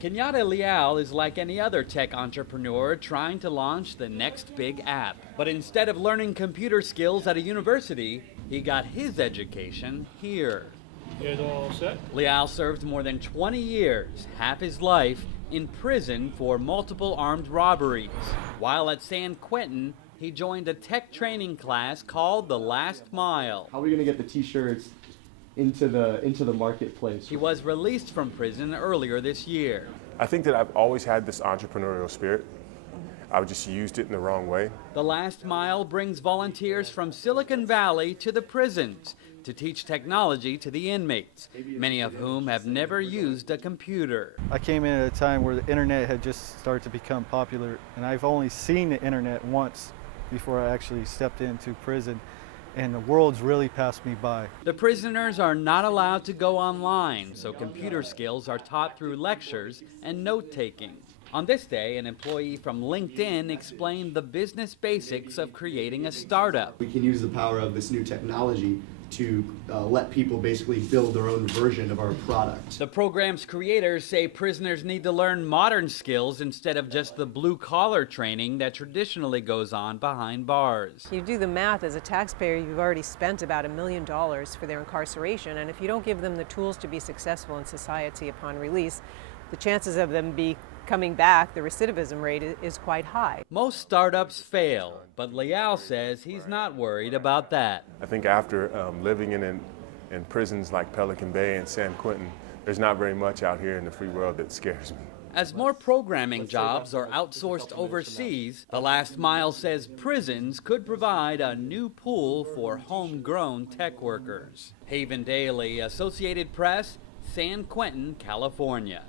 Kenyatta Leal is like any other tech entrepreneur trying to launch the next big app. But instead of learning computer skills at a university, he got his education here. Is all set? Leal served more than 20 years, half his life, in prison for multiple armed robberies. While at San Quentin, he joined a tech training class called The Last Mile. How are we going to get the t-shirts into the marketplace? He was released from prison earlier this year. I think that I've always had this entrepreneurial spirit. I've just used it in the wrong way. The Last Mile brings volunteers from Silicon Valley to the prisons to teach technology to the inmates, many of whom have never used a computer. I came in at a time where the internet had just started to become popular, and I've only seen the internet once before I actually stepped into prison, and the world's really passed me by. The prisoners are not allowed to go online, so computer skills are taught through lectures and note-taking. On this day, an employee from LinkedIn explained the business basics of creating a startup. We can use the power of this new technology to let people basically build their own version of our product. The program's creators say prisoners need to learn modern skills instead of just the blue-collar training that traditionally goes on behind bars. You do the math, as a taxpayer, you've already spent about $1 million for their incarceration, and if you don't give them the tools to be successful in society upon release, the chances of them coming back, the recidivism rate is quite high. Most startups fail, but Leal says he's not worried about that. I think after living in prisons like Pelican Bay and San Quentin, there's not very much out here in the free world that scares me. As more programming jobs are outsourced overseas, The Last Mile says prisons could provide a new pool for homegrown tech workers. Haven Daily, Associated Press, San Quentin, California.